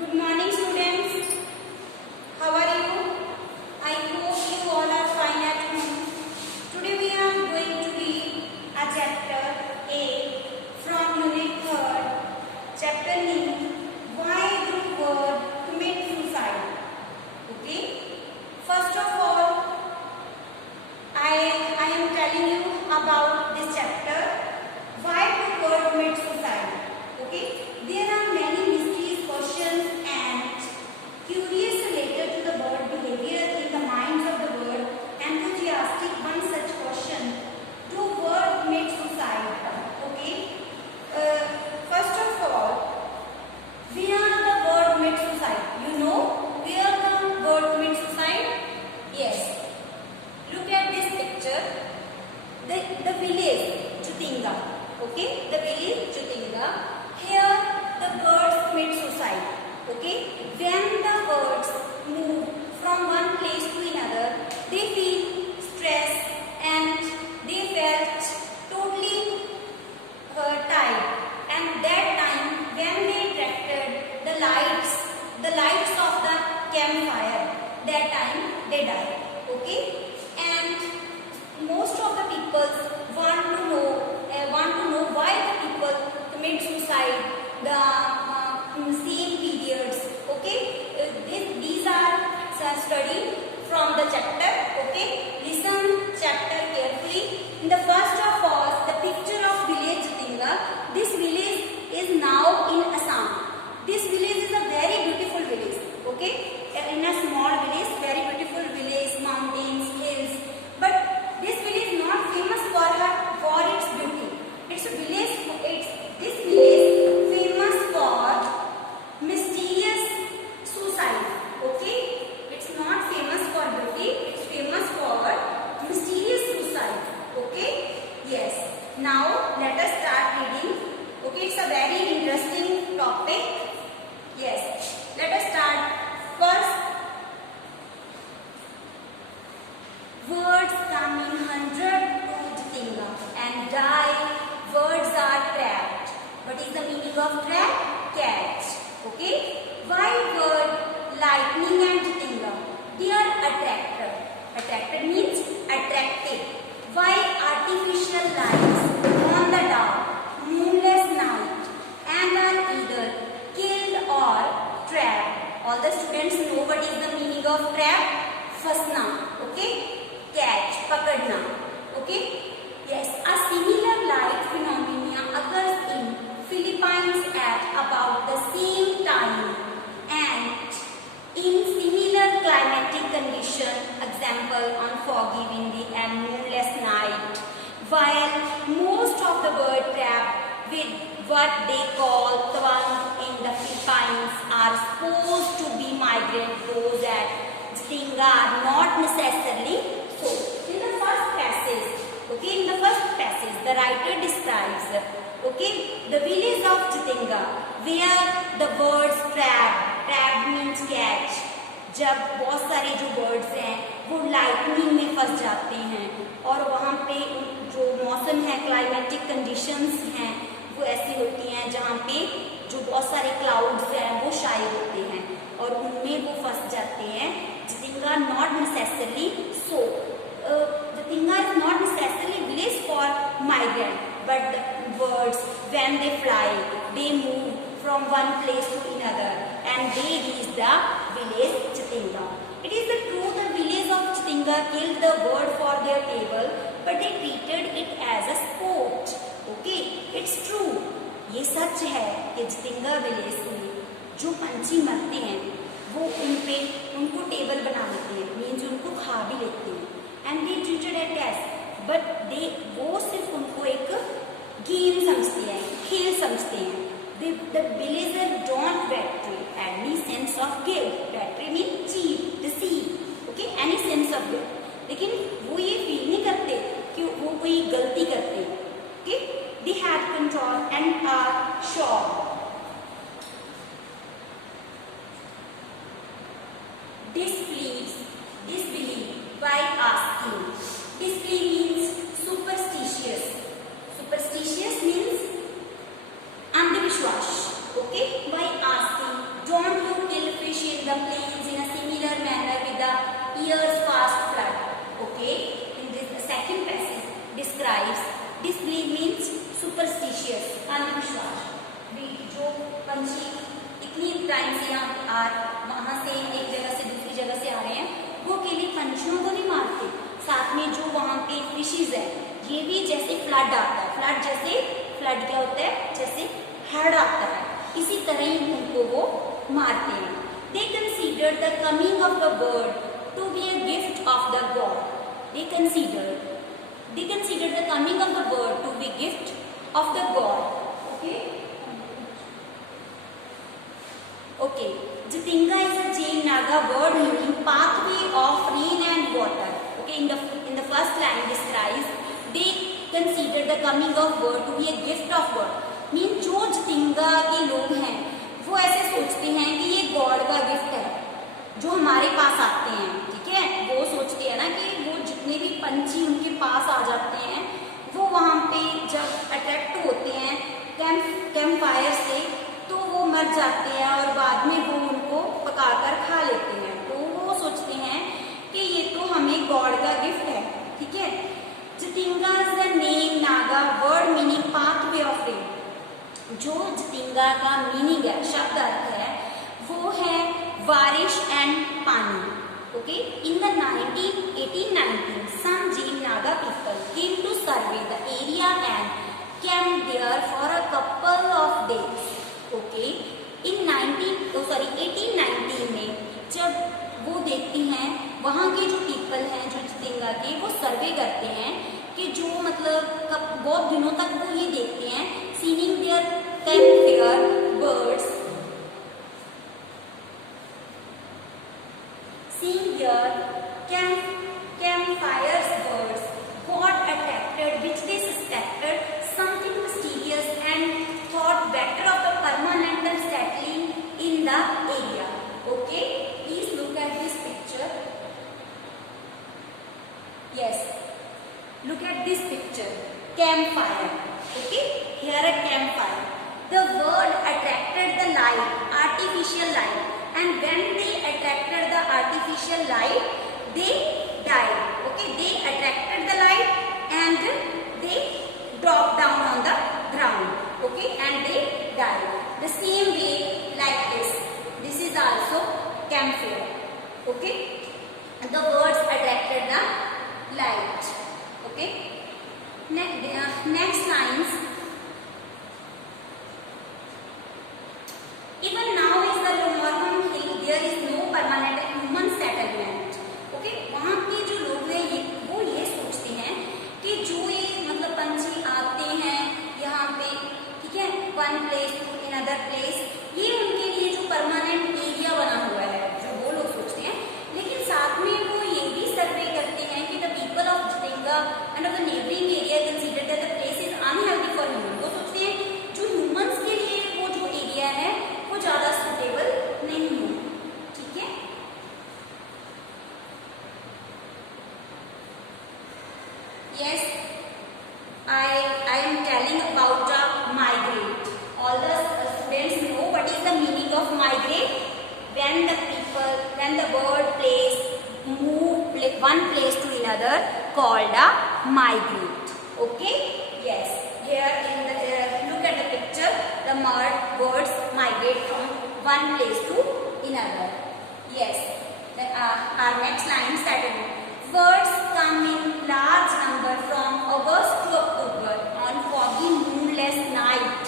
Good morning, students. How are you? I hope you all are fine at home. Today we are going to read a chapter A from Unit 3rd. Chapter name: Why do birds commit suicide? Okay. First of all, I am telling you about this chapter. Why do birds commit suicide? Okay. There are many mysteries, questions and curious related to the bird behavior in the minds of the bird enthusiastic. One such question: do birds commit suicide? Okay. First of all, where the bird commit suicide? You know where the bird commit suicide? Yes. Look at this picture. The village Jutinga. Okay. The village Jutinga. Here the birds commit suicide. Okay. When the birds move from one place to another, they feel stress and they felt totally tired. And that time when they attracted the lights of the campfire, that time they die. Okay. And most of the people want to know why the people commit suicide the same periods. Okay. These are studied from the chapter. Okay. Listen chapter carefully. In the first of all, the picture of village Jutinga. This village is now in Assam. This village is a very beautiful village. Okay. In a small village, very beautiful village, mountains, hills. But this village is not famous for its beauty. This village famous for mysterious suicide. Okay. It's not famous for beauty. It's famous for mysterious suicide. Okay. Yes. Now let us start reading. Okay. It's a very interesting topic. Yes. Let us start. First, birds come in hundreds to Jutinga and die. Birds are trapped. What is the meaning of trap? Catch. Okay. Why bird, lightning and Jutinga? They are attracted. Attracted means attractive. Why artificial lights on the dark, moonless night and are either killed or trapped? All the students know what is the meaning of trap? Fasna. Okay. Catch, pakadna. Okay. Yes, a similar light phenomena occurs in Philippines at about the same time and in similar climatic condition, example on foggy, windy and moonless night. While most of the bird trapped with what they call twang in the Philippines are supposed to be migrant, those at Jutinga are not necessarily so. In the first passage, the writer describes, okay, the village of Jutinga where the birds trapped means catch. जब बहुत सारे जो birds हैं वो lightning में फंस जाते हैं और वहाँ पे जो मौसम है, climatic conditions हैं, वो ऐसी होती हैं जहाँ पे जो बहुत सारे clouds हैं वो शाये होते हैं और उनमें वो फंस जाते हैं. Jutinga not necessarily so. Jutinga is not necessarily village for migrant, but the birds when they fly, they move from one place to another and they reach the village Jutinga. It is true the village of Jutinga killed the bird for their table, but they treated it as a sport. Okay, it's true. ये सच है कि Jutinga village में जो पंछी मरते हैं वो उनको टेबल बना लेते हैं, मीन्स उनको खा भी लेते हैं. And they treated it as, but वो सिर्फ उनको एक गेम समझते हैं, खेल समझते हैं. The villager don't betray any sense of guilt. Betray means cheat, deceive. Okay, any sense of guilt. लेकिन वो ये फील नहीं करते कि वो कोई गलती करते. Okay, they had control and are sure. Disbelief by asking. Disbelief means superstitious. Superstitious means अंधविश्वास. Okay, by asking, don't you जो पंछी इतनी टाइम से यहाँ वहां से एक जगह से दूसरी जगह से आ रहे हैं, वो अकेले पंछियों को नहीं मारते, साथ में जो वहाँ के फिशेज है ये भी, जैसे फ्लड आता है, फ्लड जैसे फ्लड क्या होता है, जैसे हड़ आता है, इसी तरह ही उनको वो मारते हैं। They considered the coming of the bird to be a gift of the God. They considered the coming of the bird to be gift of the God. Okay. Jitinga is a Jain Naga word meaning pathway of rain and water. Okay. In the first line describes they consider the coming of bird to be a gift of God. Mean जो जितिंगा के लोग हैं वो ऐसे सोचते हैं कि ये गॉड का गिफ्ट है जो हमारे पास आते हैं, ठीक है। वो सोचते हैं ना कि वो जितने भी पंछी उनके पास आ जाते हैं वो वहाँ पे जब अट्रैक्ट होते हैं कैंप फायर से तो वो मर जाते हैं और बाद में वो उनको पकाकर खा लेते हैं। तो वो सोचते हैं कि ये तो हमें गॉड का गिफ्ट है, ठीक है। Jatinga is the name Naga word meaning pathway of rain. जो जितिंगा का मीनिंग है, शब्द अर्थ है, वो है बारिश एंड पानी। Okay. In the 1819 some Jain Naga people came to survey the area and camped there for a couple of days. Okay. In 1819 में जब वो देखती हैं वहाँ के जो पीपल हैं जो जितिंगा के, वो सर्वे करते हैं कि जो मतलब बहुत दिनों तक वो ये देखते हैं सीनिंग there campfire birds, seeing their campfires birds got attracted, which they suspected something mysterious and thought better of the permanent settling in the area. Okay, please look at this picture. Yes, look at this picture. Campfire. Okay, here a campfire. The bird attracted the light, artificial light, and when they attracted the artificial light, they died. Okay, they attracted the light and they dropped down on the ground. Okay, and they died. The same way like this. This is also campfire. Okay, and the birds attracted the light. Okay, next lines. Even now is the Lomarham hill, there is no permanent human settlement. Okay, वहाँ के जो लोग हैं वो ये सोचते हैं कि जो ये मतलब पंछी आते हैं यहाँ पे, ठीक है, one place to another place, ये उनके लिए जो परमानेंट एरिया बना हुआ है, जो वो लोग सोचते हैं। लेकिन साथ में वो ये भी सर्वे करते हैं कि the people of Jitinga and of the neighboring area consider that the place is unhealthy for humans. वो सोचते हैं जो ह्यूमंस के लिए वो जो एरिया है वो ज्यादा सुटेबल नहीं है, ठीक है। Yes, I am telling about migrate. All the students know what is the meaning of migrate. When the bird move one place to another, called a migrate. Okay. Yes. Here in the look at the picture, the birds migrate from one place to another. Yes. Our next line started. Birds come in large number from August to October on foggy moonless night.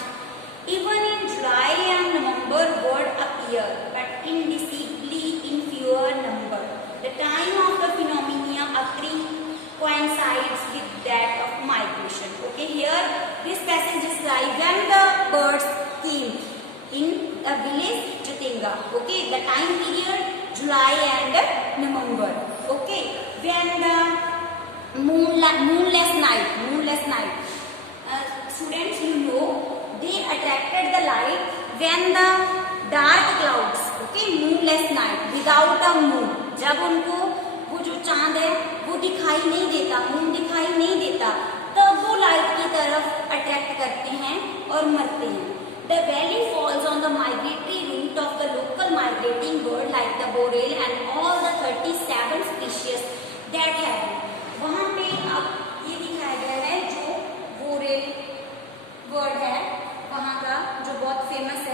Even in July and November, birds appear, but invisibly in fewer number. The time of the phenomena occurring coincides with that of migration. Okay, here this passage describes when the birds came in a village Jitinga. Okay, the time period July and November. Okay, when the moonless night. Students, you know, they attracted the light when the dark clouds. Okay, moonless night without a moon. जब उनको वो जो चांद है वो दिखाई नहीं देता, मून दिखाई नहीं देता, तब वो लाइट की तरफ अट्रैक्ट करते हैं और मरते हैं। The valley falls on the migratory route of the local migrating bird like the boreal and all the 37 species that have it. वहाँ पे अब ये दिखाया गया है जो बोरेल बर्ड है वहाँ का, जो बहुत फेमस है।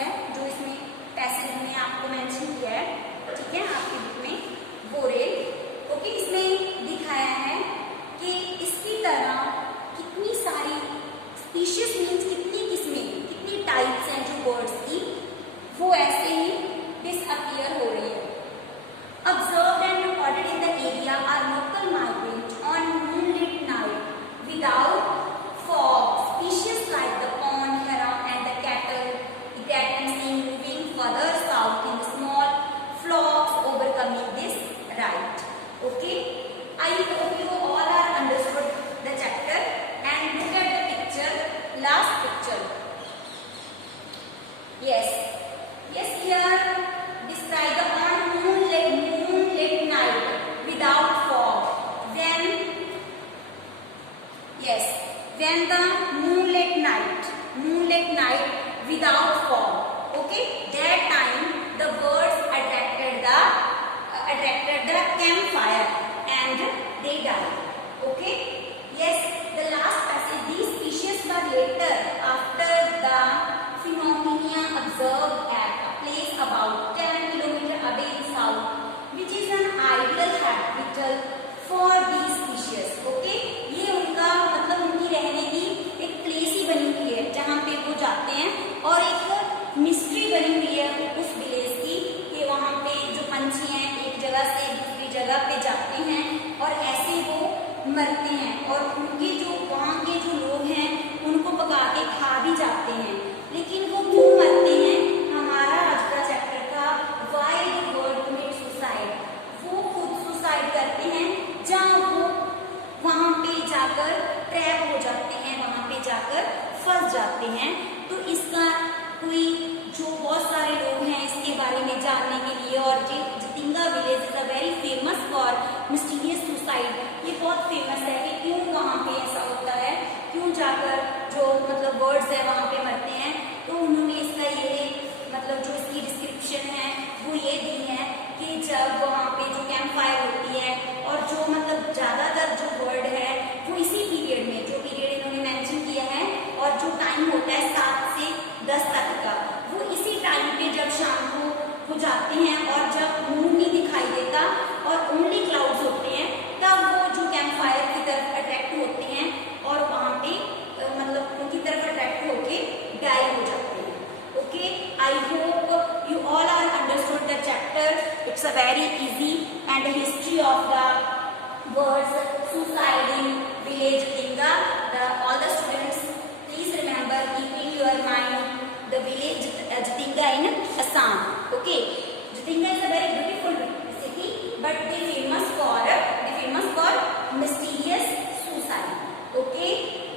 Yes, here describe the on moonlit night without fog. When the moonlit night without fog. Okay, that time the birds attracted the campfire and they died. Okay. Yes, the last passage. These species were later after the phenomena observed at a place about 10 kilometers away in south, which is an ideal habitat for these species. Okay, ये उनका मतलब उनकी रहने की एक place ही बनी हुई है जहाँ पे वो जाते हैं और एक मिस्ट्री बनी हुई है उस विलेज की कि वहाँ पे जो पंछी हैं एक जगह से दूसरी जगह पे जाते हैं और ऐसे वो मरते हैं और उनके जो वहाँ के जो लोग हैं उनको पका के खा भी जाते हैं। लेकिन वो क्यों मरते हैं? हमारा आज का चैप्टर था why the bird commit suicide. वो खुद सुसाइड करते हैं जहाँ वो वहाँ पे जाकर ट्रैप हो जाते हैं, वहाँ पे जाकर फंस जाते हैं। तो इसका कोई जो बहुत सारे लोग हैं इसके बारे में जानने के लिए और Jatinga village is a very famous for mysterious suicide. ये बहुत फेमस है कि क्यों वहाँ पे ऐसा होता है, क्यों जाकर जो मतलब बर्ड्स है वहाँ पे मरते हैं। तो उन्होंने इसका ये मतलब जो इसकी डिस्क्रिप्शन है वो ये दी है कि जब वहाँ पे जो कैंप फायर होती है और जो मतलब ज्यादातर जो बर्ड है वो इसी पीरियड में जो पीरियड इन्होंने मेंशन किया है और जो टाइम होता है 7 से 10 तक का, वो इसी टाइम पे जब शाम को वो जाते हैं और जब मून नहीं दिखाई देता और ओनली क्लाउड्स होते हैं तब वो जो कैंप फायर की तरफ अट्रैक्ट होते हैं और वहाँ पे मतलब उनकी तरफ अट्रैक्ट होके डाई हो जाते हैं। Okay, I hope you all are understood the chapter. It's a very easy and history of the birds suicide in village Jtinga. All the students please remember keeping your mind the village Jtinga in Assam. Okay, Jtinga is a very beautiful city, but they famous for mysterious suicide. Okay,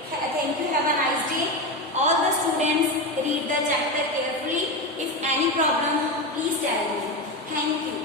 thank you. Have a nice day. All the students read the chapter carefully. If any problem, please tell me. Thank you.